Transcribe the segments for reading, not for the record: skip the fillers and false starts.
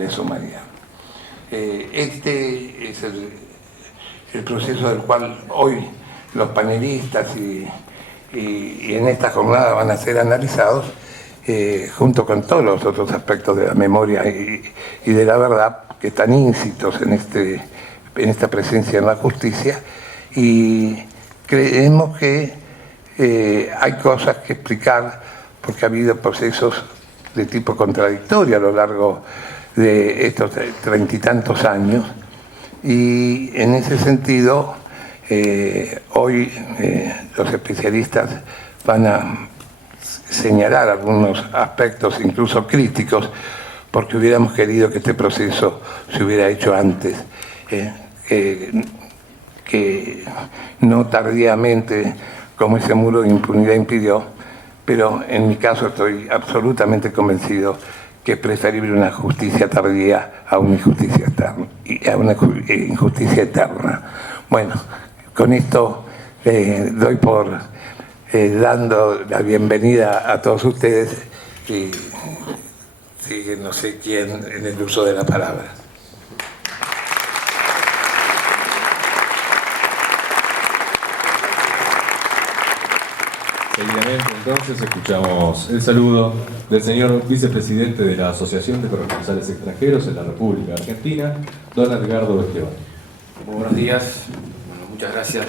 le sumaría. Este es el proceso del cual hoy los panelistas y en esta jornada van a ser analizados junto con todos los otros aspectos de la memoria y de la verdad que están íncitos en esta presencia en la justicia, y creemos que hay cosas que explicar porque ha habido procesos de tipo contradictorio a lo largo de estos 30 y tantos años, y en ese sentido hoy los especialistas van a señalar algunos aspectos incluso críticos, porque hubiéramos querido que este proceso se hubiera hecho antes, que no tardíamente como ese muro de impunidad impidió, pero en mi caso estoy absolutamente convencido que es preferible una justicia tardía a una injusticia eterna. Bueno, con esto doy por dando la bienvenida a todos ustedes y sigue no sé quién en el uso de la palabra. Seguidamente, entonces, escuchamos el saludo del señor vicepresidente de la Asociación de Corresponsales Extranjeros en la República Argentina, don Edgardo Esteban. Muy buenos días. Bueno, muchas gracias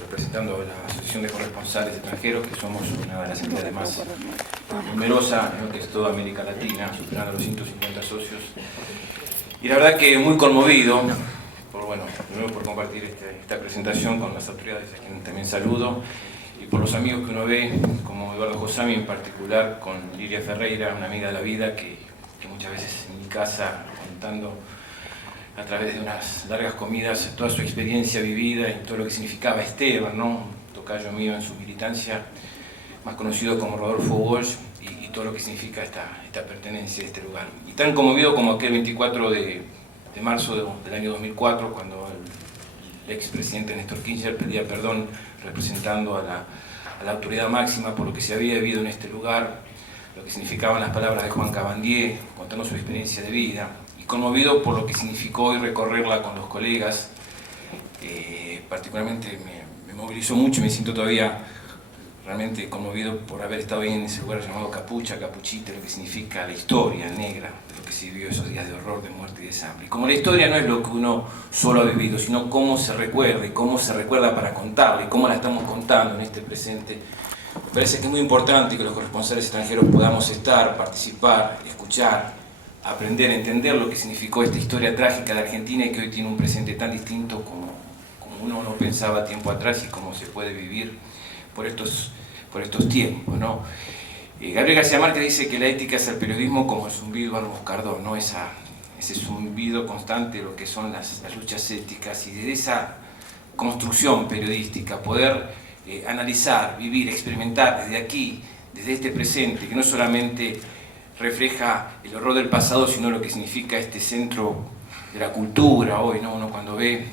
representando a la Asociación de Corresponsales Extranjeros, que somos una de las entidades más numerosas en lo que es toda América Latina, superando los 150 socios. Y la verdad que muy conmovido, primero por compartir esta presentación con las autoridades, a quienes también saludo, y por los amigos que uno ve, como Eduardo Josami en particular, con Lilia Ferreira, una amiga de la vida que muchas veces en mi casa, contando a través de unas largas comidas toda su experiencia vivida y todo lo que significaba Esteban, ¿no? Un tocayo mío en su militancia, más conocido como Rodolfo Walsh, y todo lo que significa esta pertenencia a este lugar. Y tan conmovido como aquel 24 de marzo del año 2004, cuando el expresidente Néstor Kirchner pedía perdón representando a la autoridad máxima por lo que se había vivido en este lugar, lo que significaban las palabras de Juan Cabandier, contando su experiencia de vida, y conmovido por lo que significó hoy recorrerla con los colegas. Particularmente me movilizó mucho y me siento todavía realmente conmovido por haber estado ahí en ese lugar llamado Capucha, Capuchita, lo que significa la historia negra de lo que se vivió esos días de horror, de muerte y de sangre. Y como la historia no es lo que uno solo ha vivido, sino cómo se recuerda y cómo se recuerda para contarla y cómo la estamos contando en este presente, me parece que es muy importante que los corresponsales extranjeros podamos estar, participar, escuchar, aprender, entender lo que significó esta historia trágica de Argentina y que hoy tiene un presente tan distinto como uno no pensaba tiempo atrás y cómo se puede vivir por estos tiempos, ¿no? Gabriel García Márquez dice que la ética es el periodismo como el zumbido al moscardón, ¿no? Ese zumbido constante de lo que son las luchas éticas, y desde esa construcción periodística poder analizar, vivir, experimentar desde aquí, desde este presente, que no solamente refleja el horror del pasado, sino lo que significa este centro de la cultura hoy, ¿no? Uno cuando ve,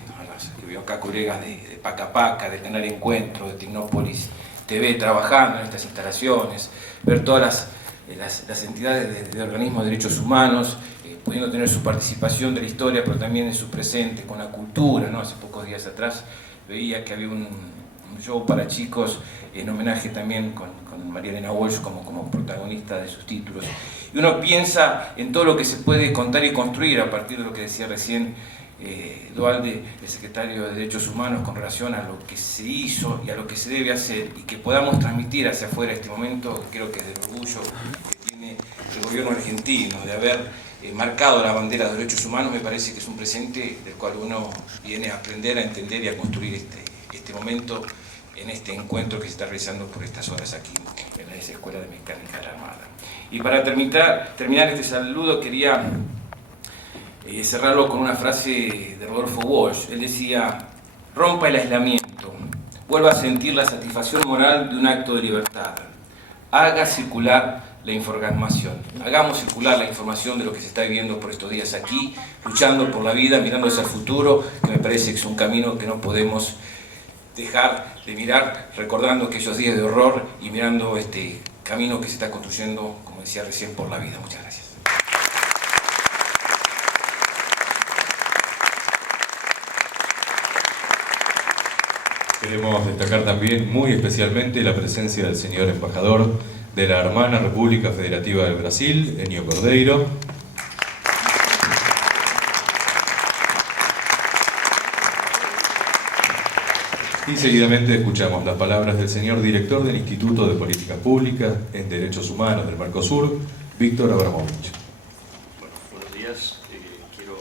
yo veo acá colegas de Paca Paca, del canal Encuentro, de Tecnópolis TV trabajando en estas instalaciones, ver todas las entidades de organismos de derechos humanos, pudiendo tener su participación de la historia, pero también en su presente, con la cultura, ¿no? Hace pocos días atrás veía que había un show para chicos en homenaje también con María Elena Walsh como protagonista de sus títulos. Y uno piensa en todo lo que se puede contar y construir a partir de lo que decía recién Dualde, el secretario de Derechos Humanos, con relación a lo que se hizo y a lo que se debe hacer, y que podamos transmitir hacia afuera este momento, creo que es del orgullo que tiene el gobierno argentino de haber marcado la bandera de los derechos humanos. Me parece que es un presente del cual uno viene a aprender, a entender y a construir este momento en este encuentro que se está realizando por estas horas aquí en la Escuela de Mecánica de la Armada. Y para terminar este saludo quería cerrarlo con una frase de Rodolfo Walsh. Él decía: rompa el aislamiento, vuelva a sentir la satisfacción moral de un acto de libertad, haga circular la información, hagamos circular la información de lo que se está viviendo por estos días aquí, luchando por la vida, mirando hacia el futuro, que me parece que es un camino que no podemos dejar de mirar, recordando aquellos días de horror y mirando este camino que se está construyendo, como decía recién, por la vida. Muchas gracias. Queremos destacar también muy especialmente la presencia del señor embajador de la hermana República Federativa del Brasil, Enio Cordeiro. Y seguidamente escuchamos las palabras del señor director del Instituto de Políticas Públicas en Derechos Humanos del Mercosur, Víctor Abramovich. Bueno, buenos días. Quiero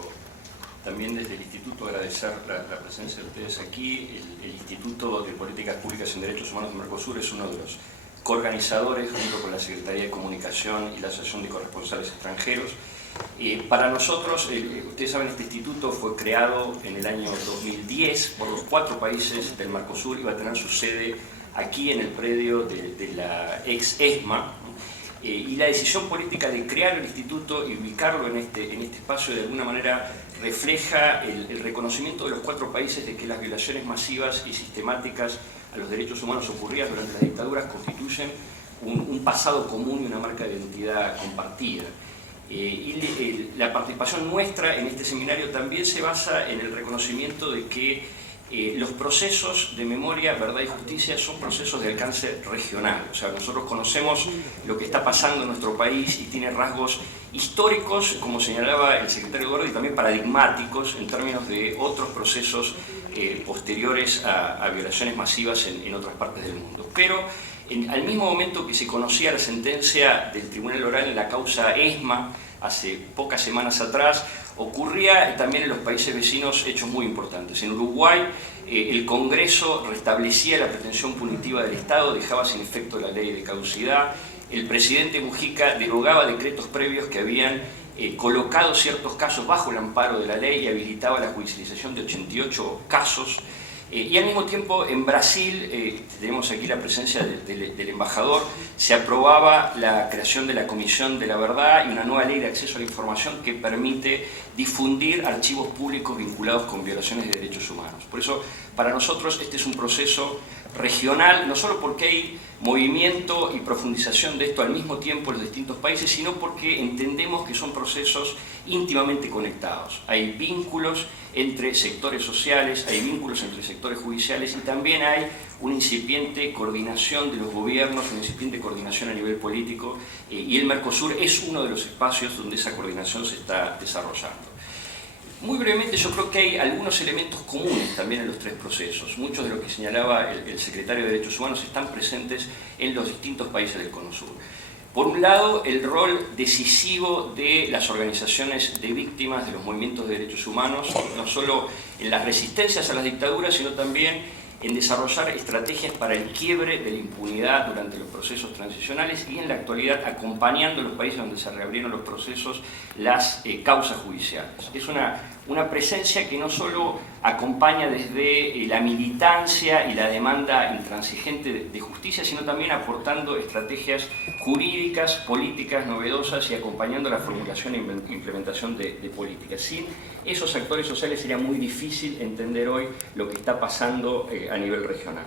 también desde el Instituto agradecer la presencia de ustedes aquí. El Instituto de Políticas Públicas en Derechos Humanos del Mercosur es uno de los coorganizadores, junto con la Secretaría de Comunicación y la Asociación de Corresponsales Extranjeros. Para nosotros, ustedes saben, este instituto fue creado en el año 2010 por los 4 países del Mercosur y va a tener su sede aquí en el predio de la ex ESMA. Y la decisión política de crear el instituto y ubicarlo en este espacio de alguna manera refleja el reconocimiento de los 4 países de que las violaciones masivas y sistemáticas a los derechos humanos ocurridas durante las dictaduras constituyen un pasado común y una marca de identidad compartida. La participación nuestra en este seminario también se basa en el reconocimiento de que los procesos de memoria, verdad y justicia son procesos de alcance regional. O sea, nosotros conocemos lo que está pasando en nuestro país y tiene rasgos históricos, como señalaba el secretario Eduardo, y también paradigmáticos en términos de otros procesos posteriores a violaciones masivas en otras partes del mundo. Pero al mismo momento que se conocía la sentencia del Tribunal Oral en la causa ESMA, hace pocas semanas atrás, ocurría también en los países vecinos hechos muy importantes. En Uruguay, el Congreso restablecía la pretensión punitiva del Estado, dejaba sin efecto la ley de caducidad. El presidente Mujica derogaba decretos previos que habían colocado ciertos casos bajo el amparo de la ley y habilitaba la judicialización de 88 casos. Y al mismo tiempo en Brasil, tenemos aquí la presencia del embajador, se aprobaba la creación de la Comisión de la Verdad y una nueva ley de acceso a la información que permite difundir archivos públicos vinculados con violaciones de derechos humanos. Por eso, para nosotros este es un proceso regional, no solo porque hay movimiento y profundización de esto al mismo tiempo en los distintos países, sino porque entendemos que son procesos íntimamente conectados. Hay vínculos entre sectores sociales, hay vínculos entre sectores judiciales y también hay una incipiente coordinación de los gobiernos, una incipiente coordinación a nivel político, y el Mercosur es uno de los espacios donde esa coordinación se está desarrollando. Muy brevemente, yo creo que hay algunos elementos comunes también en los 3 procesos. Muchos de lo que señalaba el secretario de Derechos Humanos están presentes en los distintos países del Cono Sur. Por un lado, el rol decisivo de las organizaciones de víctimas de los movimientos de derechos humanos, no solo en las resistencias a las dictaduras, sino también en desarrollar estrategias para el quiebre de la impunidad durante los procesos transicionales y en la actualidad acompañando a los países donde se reabrieron los procesos las causas judiciales. Es una presencia que no solo acompaña desde la militancia y la demanda intransigente de justicia, sino también aportando estrategias jurídicas, políticas novedosas y acompañando la formulación e implementación de políticas. Sin esos actores sociales sería muy difícil entender hoy lo que está pasando a nivel regional.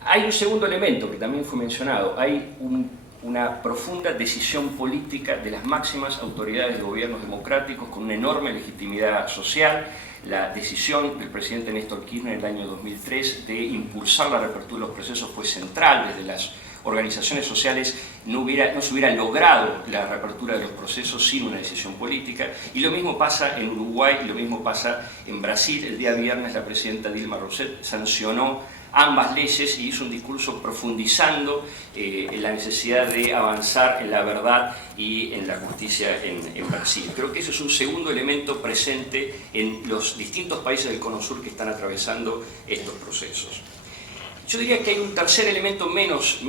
Hay un segundo elemento que también fue mencionado, hay una profunda decisión política de las máximas autoridades de gobiernos democráticos con una enorme legitimidad social. La decisión del presidente Néstor Kirchner en el año 2003 de impulsar la reapertura de los procesos fue central. Desde las organizaciones sociales no se hubiera logrado la reapertura de los procesos sin una decisión política, y lo mismo pasa en Uruguay y lo mismo pasa en Brasil. El día viernes la presidenta Dilma Rousseff sancionó ambas leyes y hizo un discurso profundizando en la necesidad de avanzar en la verdad y en la justicia en Brasil. Creo que ese es un segundo elemento presente en los distintos países del Cono Sur que están atravesando estos procesos. Yo diría que hay un tercer elemento menos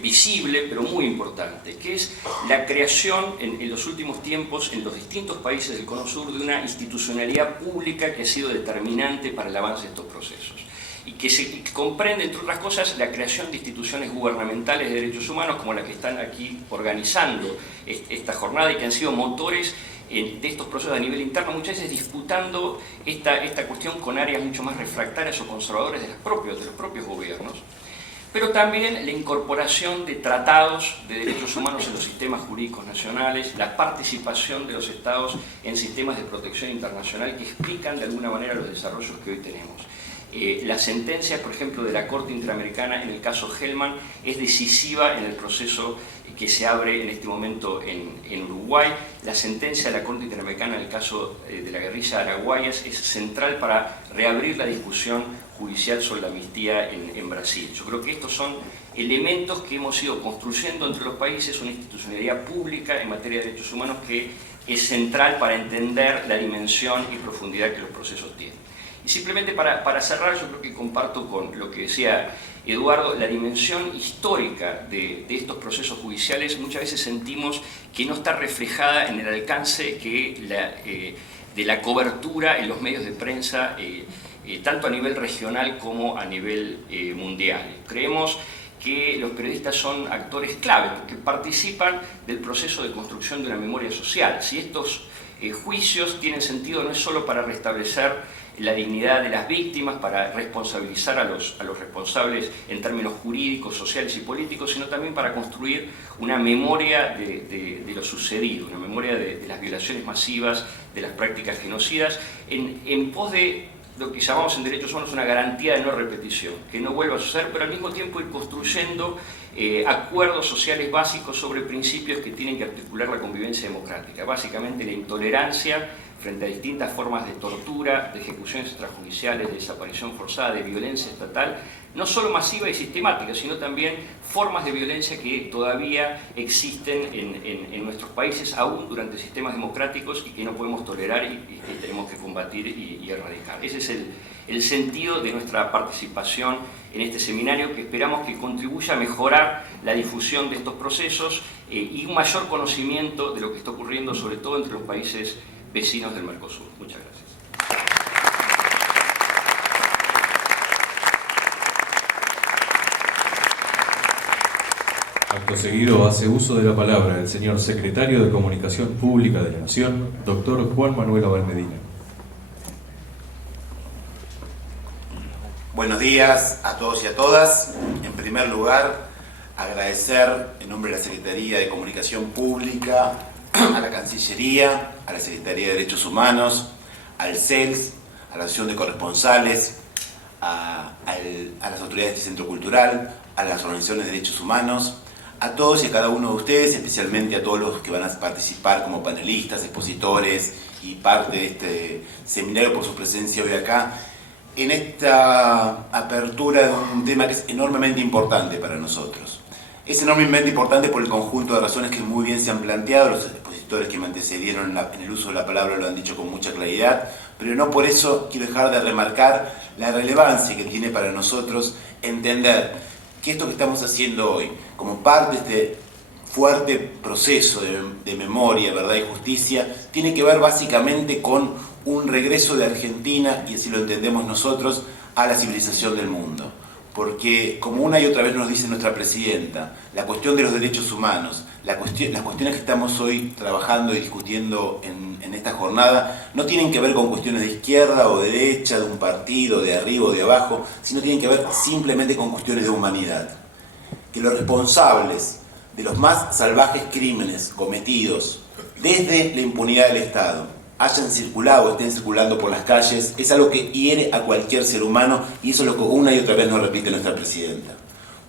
visible, pero muy importante, que es la creación en los últimos tiempos en los distintos países del Cono Sur de una institucionalidad pública que ha sido determinante para el avance de estos procesos. Y que comprende, entre otras cosas, la creación de instituciones gubernamentales de derechos humanos como las que están aquí organizando esta jornada y que han sido motores de estos procesos a nivel interno, muchas veces disputando esta cuestión con áreas mucho más refractarias o conservadoras de los propios gobiernos, pero también la incorporación de tratados de derechos humanos en los sistemas jurídicos nacionales, la participación de los estados en sistemas de protección internacional que explican de alguna manera los desarrollos que hoy tenemos. La sentencia, por ejemplo, de la Corte Interamericana en el caso Hellman es decisiva en el proceso que se abre en este momento en Uruguay. La sentencia de la Corte Interamericana en el caso de la guerrilla araguayas es central para reabrir la discusión judicial sobre la amnistía en Brasil. Yo creo que estos son elementos que hemos ido construyendo entre los países, una institucionalidad pública en materia de derechos humanos que es central para entender la dimensión y profundidad que los procesos tienen. Y simplemente para cerrar, yo creo que comparto con lo que decía Eduardo, la dimensión histórica de estos procesos judiciales muchas veces sentimos que no está reflejada en el alcance de la cobertura en los medios de prensa, tanto a nivel regional como a nivel mundial. Creemos que los periodistas son actores clave, porque participan del proceso de construcción de una memoria social. Si estos juicios tienen sentido no es solo para restablecer la dignidad de las víctimas, para responsabilizar a los responsables en términos jurídicos, sociales y políticos, sino también para construir una memoria de lo sucedido, una memoria de las violaciones masivas, de las prácticas genocidas, en pos de lo que llamamos en derechos humanos una garantía de no repetición, que no vuelva a suceder, pero al mismo tiempo ir construyendo acuerdos sociales básicos sobre principios que tienen que articular la convivencia democrática, básicamente la intolerancia frente a distintas formas de tortura, de ejecuciones extrajudiciales, de desaparición forzada, de violencia estatal, no solo masiva y sistemática, sino también formas de violencia que todavía existen en nuestros países, aún durante sistemas democráticos, y que no podemos tolerar y que tenemos que combatir y erradicar. Ese es el sentido de nuestra participación en este seminario, que esperamos que contribuya a mejorar la difusión de estos procesos y un mayor conocimiento de lo que está ocurriendo, sobre todo entre los países vecinos del Mercosur. Muchas gracias. Acto seguido hace uso de la palabra el señor Secretario de Comunicación Pública de la Nación, doctor Juan Manuel Abal Medina. Buenos días a todos y a todas. En primer lugar, agradecer en nombre de la Secretaría de Comunicación Pública a la Cancillería, a la Secretaría de Derechos Humanos, al CELS, a la Asociación de Corresponsales, a las autoridades del Centro Cultural, a las organizaciones de derechos humanos, a todos y a cada uno de ustedes, especialmente a todos los que van a participar como panelistas, expositores y parte de este seminario por su presencia hoy acá, en esta apertura de un tema que es enormemente importante para nosotros. Es enormemente importante por el conjunto de razones que muy bien se han planteado, los expositores que me antecedieron en el uso de la palabra lo han dicho con mucha claridad, pero no por eso quiero dejar de remarcar la relevancia que tiene para nosotros entender que esto que estamos haciendo hoy, como parte de este fuerte proceso de memoria, verdad y justicia, tiene que ver básicamente con un regreso de Argentina, y así lo entendemos nosotros, a la civilización del mundo. Porque, como una y otra vez nos dice nuestra presidenta, la cuestión de los derechos humanos, las cuestiones que estamos hoy trabajando y discutiendo en esta jornada, no tienen que ver con cuestiones de izquierda o de derecha, de un partido, de arriba o de abajo, sino tienen que ver simplemente con cuestiones de humanidad. Que los responsables de los más salvajes crímenes cometidos desde la impunidad del Estado hayan circulado o estén circulando por las calles, es algo que hiere a cualquier ser humano, y eso es lo que una y otra vez nos repite nuestra presidenta.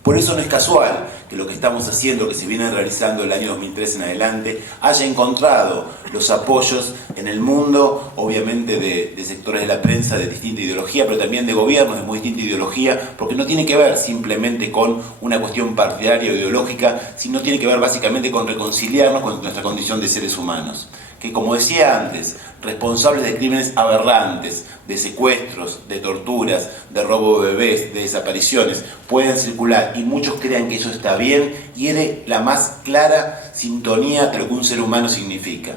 Por eso no es casual que lo que estamos haciendo, que se viene realizando el año 2003 en adelante, haya encontrado los apoyos en el mundo, obviamente de sectores de la prensa de distinta ideología, pero también de gobiernos de muy distinta ideología, porque no tiene que ver simplemente con una cuestión partidaria o ideológica, sino tiene que ver básicamente con reconciliarnos con nuestra condición de seres humanos. Que, como decía antes, responsables de crímenes aberrantes, de secuestros, de torturas, de robo de bebés, de desapariciones, pueden circular y muchos crean que eso está bien, hiere la más clara sintonía de lo que un ser humano significa.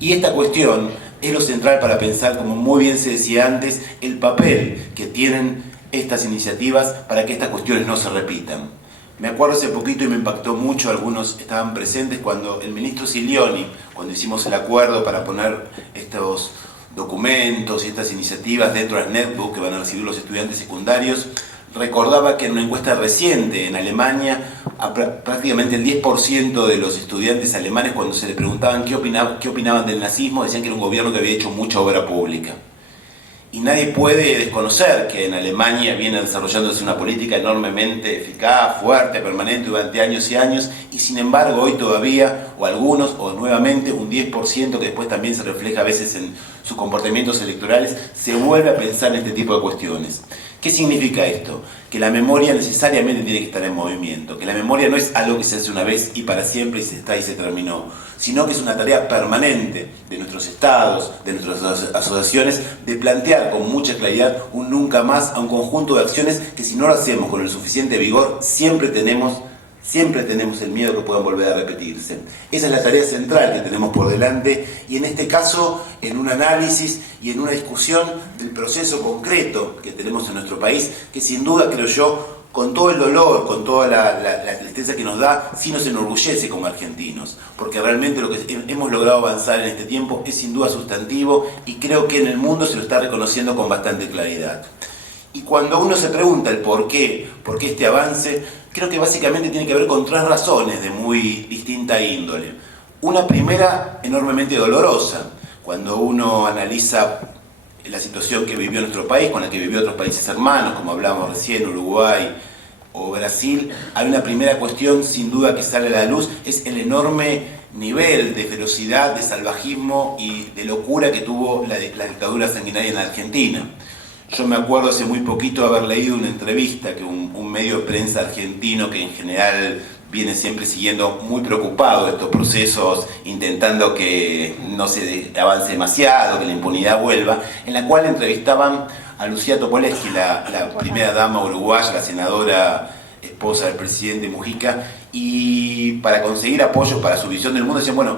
Y esta cuestión es lo central para pensar, como muy bien se decía antes, el papel que tienen estas iniciativas para que estas cuestiones no se repitan. Me acuerdo hace poquito y me impactó mucho, algunos estaban presentes, cuando el ministro Silioni, cuando hicimos el acuerdo para poner estos documentos y estas iniciativas dentro del netbook que van a recibir los estudiantes secundarios, recordaba que en una encuesta reciente en Alemania, prácticamente el 10% de los estudiantes alemanes, cuando se les preguntaban qué opinaban del nazismo, decían que era un gobierno que había hecho mucha obra pública. Y nadie puede desconocer que en Alemania viene desarrollándose una política enormemente eficaz, fuerte, permanente durante años y años, y sin embargo hoy todavía, o algunos, o nuevamente un 10% que después también se refleja a veces en sus comportamientos electorales, se vuelve a pensar en este tipo de cuestiones. ¿Qué significa esto? Que la memoria necesariamente tiene que estar en movimiento, que la memoria no es algo que se hace una vez y para siempre y se está y se terminó, sino que es una tarea permanente de nuestros estados, de nuestras asociaciones, de plantear con mucha claridad un nunca más a un conjunto de acciones que si no lo hacemos con el suficiente vigor, siempre tenemos el miedo que puedan volver a repetirse. Esa es la tarea central que tenemos por delante y en este caso en un análisis y en una discusión del proceso concreto que tenemos en nuestro país, que sin duda creo yo, con todo el dolor, con toda la tristeza que nos da, sí nos enorgullece como argentinos, porque realmente lo que hemos logrado avanzar en este tiempo es sin duda sustantivo y creo que en el mundo se lo está reconociendo con bastante claridad. Y cuando uno se pregunta el por qué este avance, creo que básicamente tiene que ver con tres razones de muy distinta índole. Una primera, enormemente dolorosa, cuando uno analiza la situación que vivió nuestro país, con la que vivió otros países hermanos, como hablábamos recién, Uruguay o Brasil, hay una primera cuestión sin duda que sale a la luz, es el enorme nivel de ferocidad, de salvajismo y de locura que tuvo la dictadura sanguinaria en la Argentina. Yo me acuerdo hace muy poquito haber leído una entrevista que un medio de prensa argentino que en general viene siempre siguiendo muy preocupado estos procesos, intentando que no se avance demasiado, que la impunidad vuelva, en la cual entrevistaban a Lucía Topolevsky, la primera dama uruguaya, la senadora esposa del presidente Mujica, y para conseguir apoyo para su visión del mundo decían, bueno,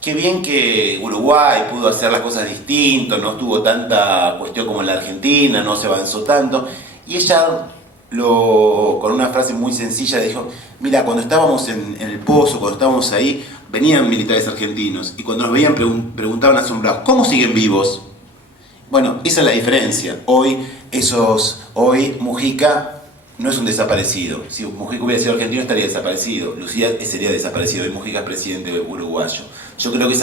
qué bien que Uruguay pudo hacer las cosas distintas, no tuvo tanta cuestión como en la Argentina, no se avanzó tanto. Y ella, con una frase muy sencilla, dijo, mira, cuando estábamos en el pozo, cuando estábamos ahí, venían militares argentinos y cuando nos veían preguntaban asombrados, ¿cómo siguen vivos? Bueno, esa es la diferencia. Hoy Mujica no es un desaparecido. Si Mujica hubiera sido argentino estaría desaparecido. Lucía sería desaparecido y Mujica es presidente uruguayo. Yo creo que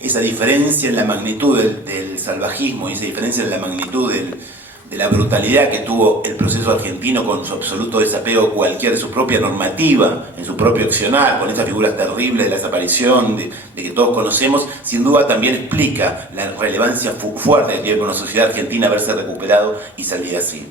esa diferencia en la magnitud del salvajismo y esa diferencia en la magnitud de la brutalidad que tuvo el proceso argentino con su absoluto desapego de su propia normativa, en su propio accionar, con estas figuras terribles de la desaparición, de que todos conocemos, sin duda también explica la relevancia fuerte que tiene con la sociedad argentina haberse recuperado y salir así.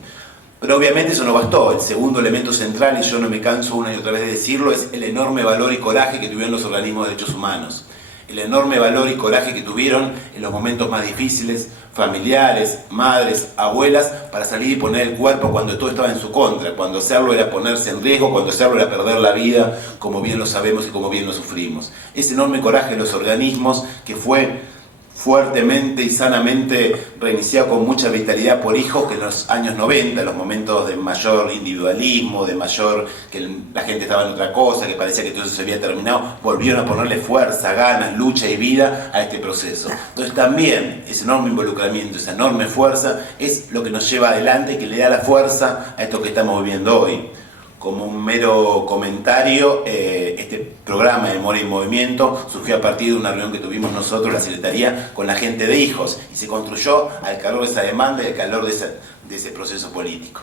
Pero obviamente eso no bastó. El segundo elemento central, y yo no me canso una y otra vez de decirlo, es el enorme valor y coraje que tuvieron los organismos de derechos humanos. El enorme valor y coraje que tuvieron en los momentos más difíciles, familiares, madres, abuelas, para salir y poner el cuerpo cuando todo estaba en su contra, cuando hacerlo era ponerse en riesgo, cuando hacerlo era perder la vida, como bien lo sabemos y como bien lo sufrimos. Ese enorme coraje de los organismos que fue fuertemente y sanamente reiniciado con mucha vitalidad por hijos que en los años 90, en los momentos de mayor individualismo, de mayor que la gente estaba en otra cosa, que parecía que todo eso se había terminado, volvieron a ponerle fuerza, ganas, lucha y vida a este proceso. Entonces también ese enorme involucramiento, esa enorme fuerza es lo que nos lleva adelante y que le da la fuerza a esto que estamos viviendo hoy. Como un mero comentario, este programa de Memoria y Movimiento surgió a partir de una reunión que tuvimos nosotros, la Secretaría, con la gente de Hijos, y se construyó al calor de esa demanda y al calor de ese proceso político.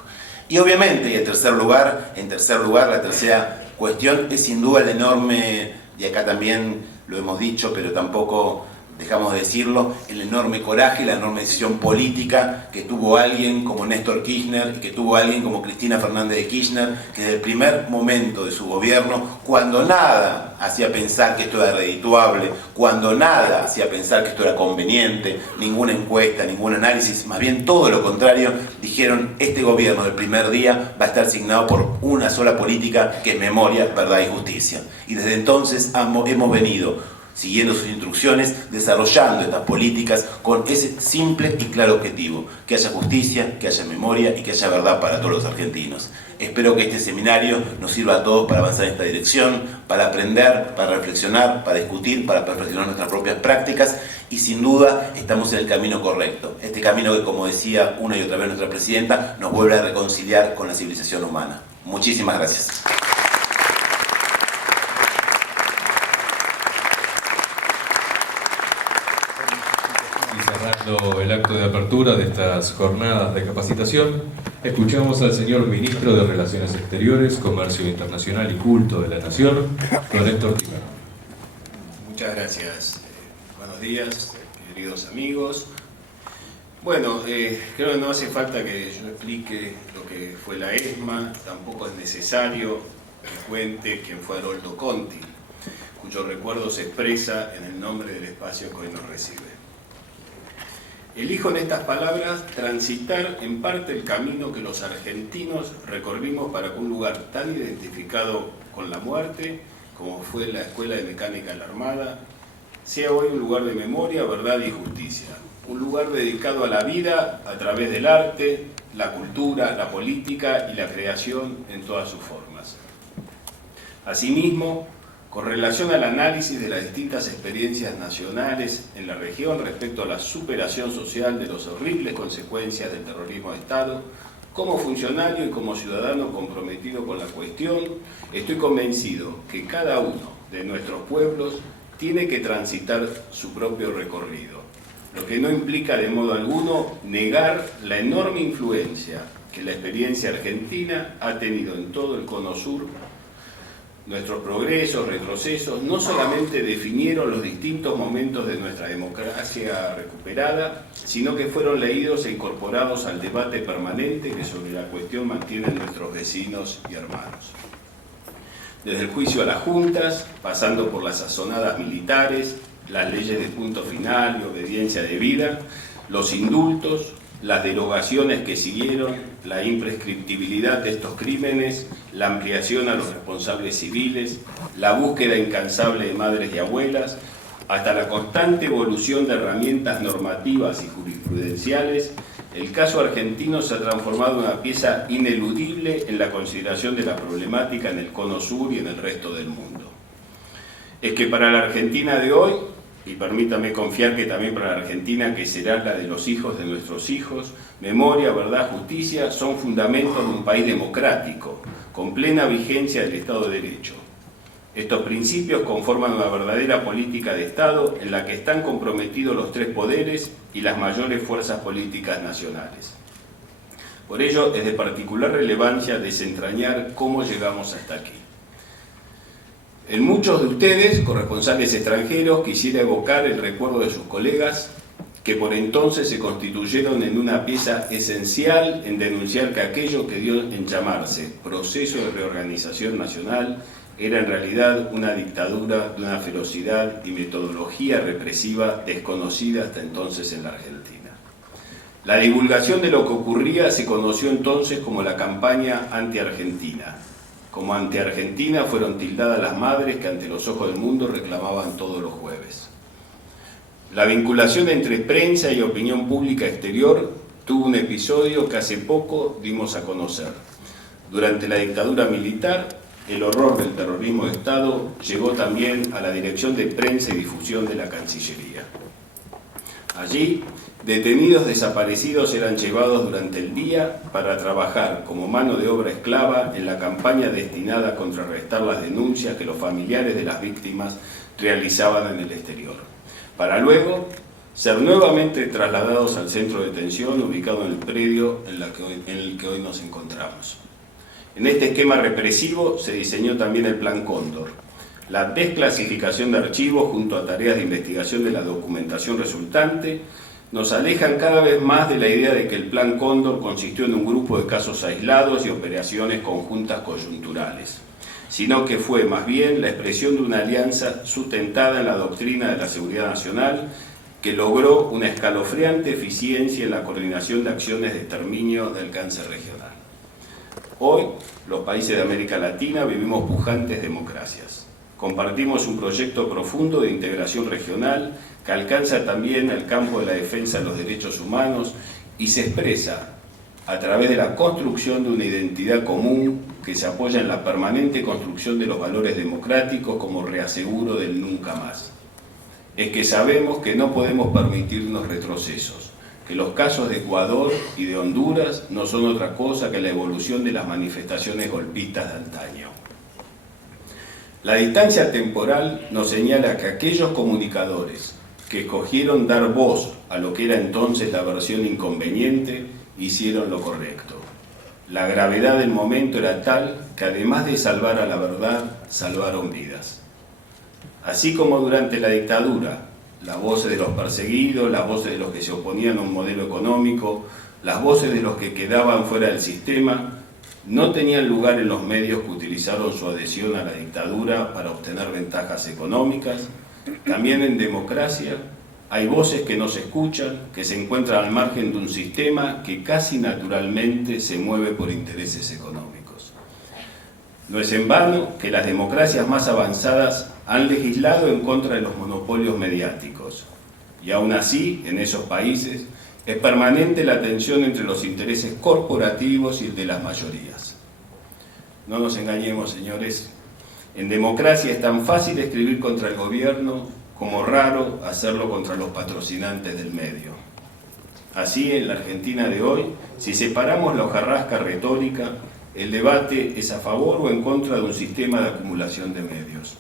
Y obviamente, y en tercer lugar, la tercera cuestión es sin duda el enorme, y acá también lo hemos dicho, pero tampoco dejamos de decirlo, el enorme coraje y la enorme decisión política que tuvo alguien como Néstor Kirchner y que tuvo alguien como Cristina Fernández de Kirchner, que desde el primer momento de su gobierno, cuando nada hacía pensar que esto era redituable, cuando nada hacía pensar que esto era conveniente, ninguna encuesta, ningún análisis, más bien todo lo contrario, dijeron, este gobierno del primer día va a estar signado por una sola política que es memoria, verdad y justicia. Y desde entonces hemos venido siguiendo sus instrucciones, desarrollando estas políticas con ese simple y claro objetivo, que haya justicia, que haya memoria y que haya verdad para todos los argentinos. Espero que este seminario nos sirva a todos para avanzar en esta dirección, para aprender, para reflexionar, para discutir, para perfeccionar nuestras propias prácticas y sin duda estamos en el camino correcto. Este camino que, como decía una y otra vez nuestra presidenta, nos vuelve a reconciliar con la civilización humana. Muchísimas gracias. Y cerrando el acto de apertura de estas jornadas de capacitación, escuchamos al señor Ministro de Relaciones Exteriores, Comercio Internacional y Culto de la Nación, don Héctor Timmer. Muchas gracias. Buenos días, queridos amigos. Bueno, creo que no hace falta que yo explique lo que fue la ESMA, tampoco es necesario que cuente quién fue Haroldo Conti, cuyo recuerdo se expresa en el nombre del espacio que hoy nos recibe. Elijo en estas palabras transitar en parte el camino que los argentinos recorrimos para que un lugar tan identificado con la muerte, como fue la Escuela de Mecánica de la Armada, sea hoy un lugar de memoria, verdad y justicia. Un lugar dedicado a la vida a través del arte, la cultura, la política y la creación en todas sus formas. Asimismo, con relación al análisis de las distintas experiencias nacionales en la región respecto a la superación social de las horribles consecuencias del terrorismo de Estado, como funcionario y como ciudadano comprometido con la cuestión, estoy convencido que cada uno de nuestros pueblos tiene que transitar su propio recorrido, lo que no implica de modo alguno negar la enorme influencia que la experiencia argentina ha tenido en todo el Cono Sur. Nuestros progresos, retrocesos, no solamente definieron los distintos momentos de nuestra democracia recuperada, sino que fueron leídos e incorporados al debate permanente que sobre la cuestión mantienen nuestros vecinos y hermanos. Desde el juicio a las juntas, pasando por las sazonadas militares, las leyes de punto final y obediencia debida, los indultos, las derogaciones que siguieron, la imprescriptibilidad de estos crímenes, la ampliación a los responsables civiles, la búsqueda incansable de madres y abuelas, hasta la constante evolución de herramientas normativas y jurisprudenciales, el caso argentino se ha transformado en una pieza ineludible en la consideración de la problemática en el Cono Sur y en el resto del mundo. Es que para la Argentina de hoy, y permítame confiar que también para la Argentina, que será la de los hijos de nuestros hijos, memoria, verdad, justicia son fundamentos de un país democrático, con plena vigencia del Estado de Derecho. Estos principios conforman una verdadera política de Estado en la que están comprometidos los tres poderes y las mayores fuerzas políticas nacionales. Por ello, es de particular relevancia desentrañar cómo llegamos hasta aquí. En muchos de ustedes, corresponsales extranjeros, quisiera evocar el recuerdo de sus colegas que por entonces se constituyeron en una pieza esencial en denunciar que aquello que dio en llamarse proceso de reorganización nacional era en realidad una dictadura de una ferocidad y metodología represiva desconocida hasta entonces en la Argentina. La divulgación de lo que ocurría se conoció entonces como la campaña anti-argentina. Como anti-Argentina fueron tildadas las madres que ante los ojos del mundo reclamaban todos los jueves. La vinculación entre prensa y opinión pública exterior tuvo un episodio que hace poco dimos a conocer. Durante la dictadura militar, el horror del terrorismo de Estado llegó también a la Dirección de Prensa y Difusión de la Cancillería. Allí, detenidos desaparecidos eran llevados durante el día para trabajar como mano de obra esclava en la campaña destinada a contrarrestar las denuncias que los familiares de las víctimas realizaban en el exterior, para luego ser nuevamente trasladados al centro de detención ubicado en el predio en el que hoy nos encontramos. En este esquema represivo se diseñó también el Plan Cóndor, la desclasificación de archivos junto a tareas de investigación de la documentación resultante nos alejan cada vez más de la idea de que el Plan Cóndor consistió en un grupo de casos aislados y operaciones conjuntas coyunturales, sino que fue más bien la expresión de una alianza sustentada en la doctrina de la seguridad nacional que logró una escalofriante eficiencia en la coordinación de acciones de exterminio de alcance regional. Hoy, los países de América Latina vivimos pujantes democracias. Compartimos un proyecto profundo de integración regional que alcanza también el campo de la defensa de los derechos humanos y se expresa a través de la construcción de una identidad común que se apoya en la permanente construcción de los valores democráticos como reaseguro del nunca más. Es que sabemos que no podemos permitirnos retrocesos, que los casos de Ecuador y de Honduras no son otra cosa que la evolución de las manifestaciones golpistas de antaño. La distancia temporal nos señala que aquellos comunicadores que escogieron dar voz a lo que era entonces la versión inconveniente, hicieron lo correcto. La gravedad del momento era tal que además de salvar a la verdad, salvaron vidas. Así como durante la dictadura, las voces de los perseguidos, las voces de los que se oponían a un modelo económico, las voces de los que quedaban fuera del sistema, no tenían lugar en los medios que utilizaron su adhesión a la dictadura para obtener ventajas económicas. También en democracia hay voces que no se escuchan, que se encuentran al margen de un sistema que casi naturalmente se mueve por intereses económicos. No es en vano que las democracias más avanzadas han legislado en contra de los monopolios mediáticos. Y aún así, en esos países, es permanente la tensión entre los intereses corporativos y el de las mayorías. No nos engañemos, señores. En democracia es tan fácil escribir contra el gobierno como raro hacerlo contra los patrocinantes del medio. Así, en la Argentina de hoy, si separamos la hojarasca retórica, el debate es a favor o en contra de un sistema de acumulación de medios.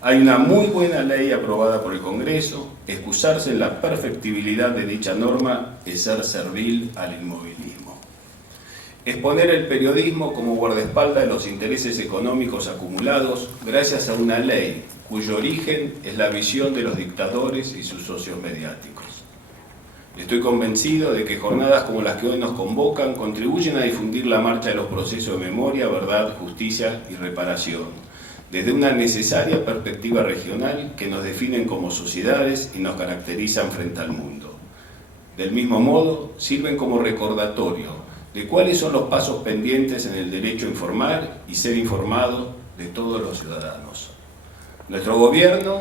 Hay una muy buena ley aprobada por el Congreso. Excusarse en la perfectibilidad de dicha norma es ser servil al inmovilismo. Exponer el periodismo como guardaespaldas de los intereses económicos acumulados gracias a una ley cuyo origen es la visión de los dictadores y sus socios mediáticos. Estoy convencido de que jornadas como las que hoy nos convocan contribuyen a difundir la marcha de los procesos de memoria, verdad, justicia y reparación, desde una necesaria perspectiva regional que nos definen como sociedades y nos caracterizan frente al mundo. Del mismo modo, sirven como recordatorio de cuáles son los pasos pendientes en el derecho a informar y ser informado de todos los ciudadanos. Nuestro gobierno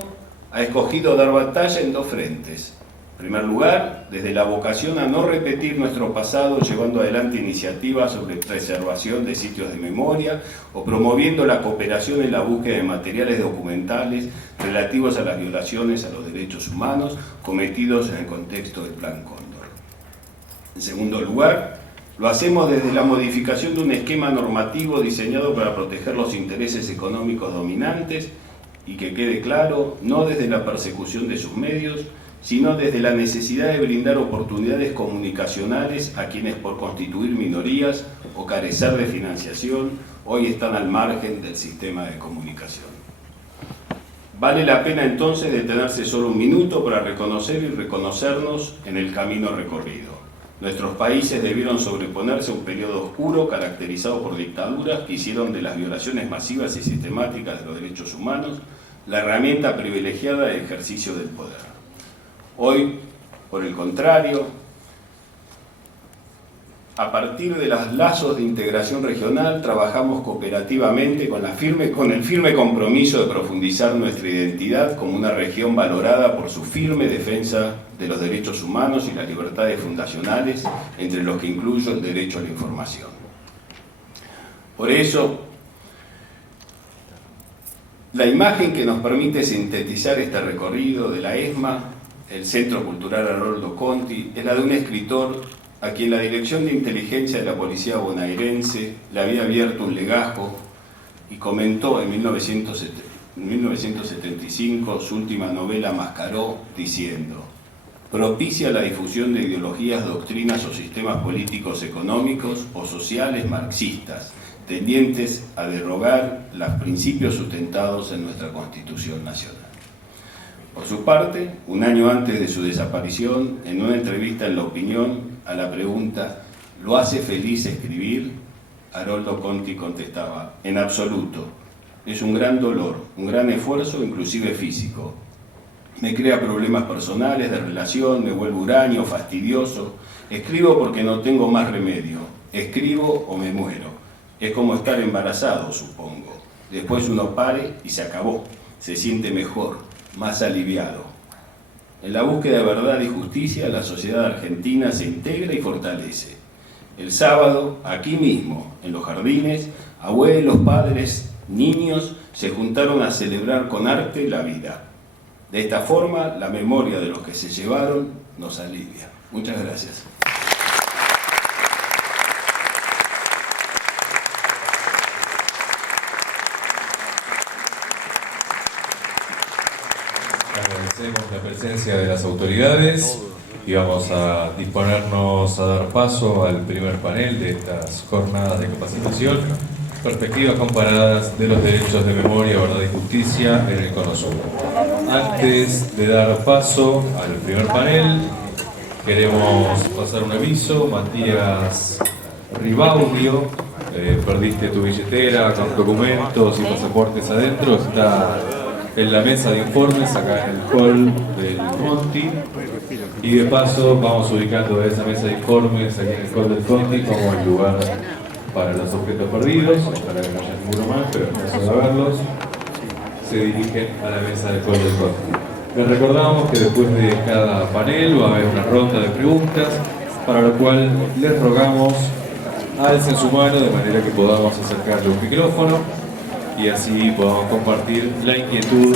ha escogido dar batalla en dos frentes. En primer lugar, desde la vocación a no repetir nuestro pasado, llevando adelante iniciativas sobre preservación de sitios de memoria o promoviendo la cooperación en la búsqueda de materiales documentales relativos a las violaciones a los derechos humanos cometidos en el contexto del Plan Cóndor. En segundo lugar, lo hacemos desde la modificación de un esquema normativo diseñado para proteger los intereses económicos dominantes y que quede claro, no desde la persecución de sus medios, sino desde la necesidad de brindar oportunidades comunicacionales a quienes por constituir minorías o carecer de financiación hoy están al margen del sistema de comunicación. Vale la pena entonces detenerse solo un minuto para reconocer y reconocernos en el camino recorrido. Nuestros países debieron sobreponerse a un periodo oscuro caracterizado por dictaduras que hicieron de las violaciones masivas y sistemáticas de los derechos humanos la herramienta privilegiada de ejercicio del poder. Hoy, por el contrario, a partir de los lazos de integración regional, trabajamos cooperativamente con el firme compromiso de profundizar nuestra identidad como una región valorada por su firme defensa de los derechos humanos y las libertades fundacionales, entre los que incluyo el derecho a la información. Por eso, la imagen que nos permite sintetizar este recorrido de la ESMA, el Centro Cultural Haroldo Conti, es la de un escritor a quien la Dirección de Inteligencia de la Policía Bonaerense le había abierto un legajo y comentó en 1975 su última novela Mascaró, diciendo: propicia la difusión de ideologías, doctrinas o sistemas políticos, económicos o sociales marxistas, tendientes a derogar los principios sustentados en nuestra Constitución Nacional. Por su parte, un año antes de su desaparición, en una entrevista en La Opinión, a la pregunta ¿lo hace feliz escribir?, Haroldo Conti contestaba: en absoluto, es un gran dolor, un gran esfuerzo, inclusive físico. Me crea problemas personales, de relación, me vuelvo huraño, fastidioso. Escribo porque no tengo más remedio. Escribo o me muero. Es como estar embarazado, supongo. Después uno pare y se acabó. Se siente mejor, más aliviado. En la búsqueda de verdad y justicia, la sociedad argentina se integra y fortalece. El sábado, aquí mismo, en los jardines, abuelos, padres, niños se juntaron a celebrar con arte la vida. De esta forma, la memoria de los que se llevaron nos alivia. Muchas gracias. Agradecemos Agradecemos la presencia de las autoridades y vamos a disponernos a dar paso al primer panel de estas jornadas de capacitación, perspectivas comparadas de los derechos de memoria, verdad y justicia en el Cono Sur. Antes de dar paso al primer panel, queremos pasar un aviso. Matías Ribaudio, perdiste tu billetera con documentos y pasaportes adentro, está en la mesa de informes acá en el hall del Conti, y de paso vamos ubicando esa mesa de informes aquí en el hall del Conti como el lugar para los objetos perdidos, para que no haya ninguno más, pero en caso de haberlos, se dirigen a la mesa del hall del Conti. Les recordamos que después de cada panel va a haber una ronda de preguntas, para lo cual les rogamos alcen su mano de manera que podamos acercarle un micrófono y así podamos compartir la inquietud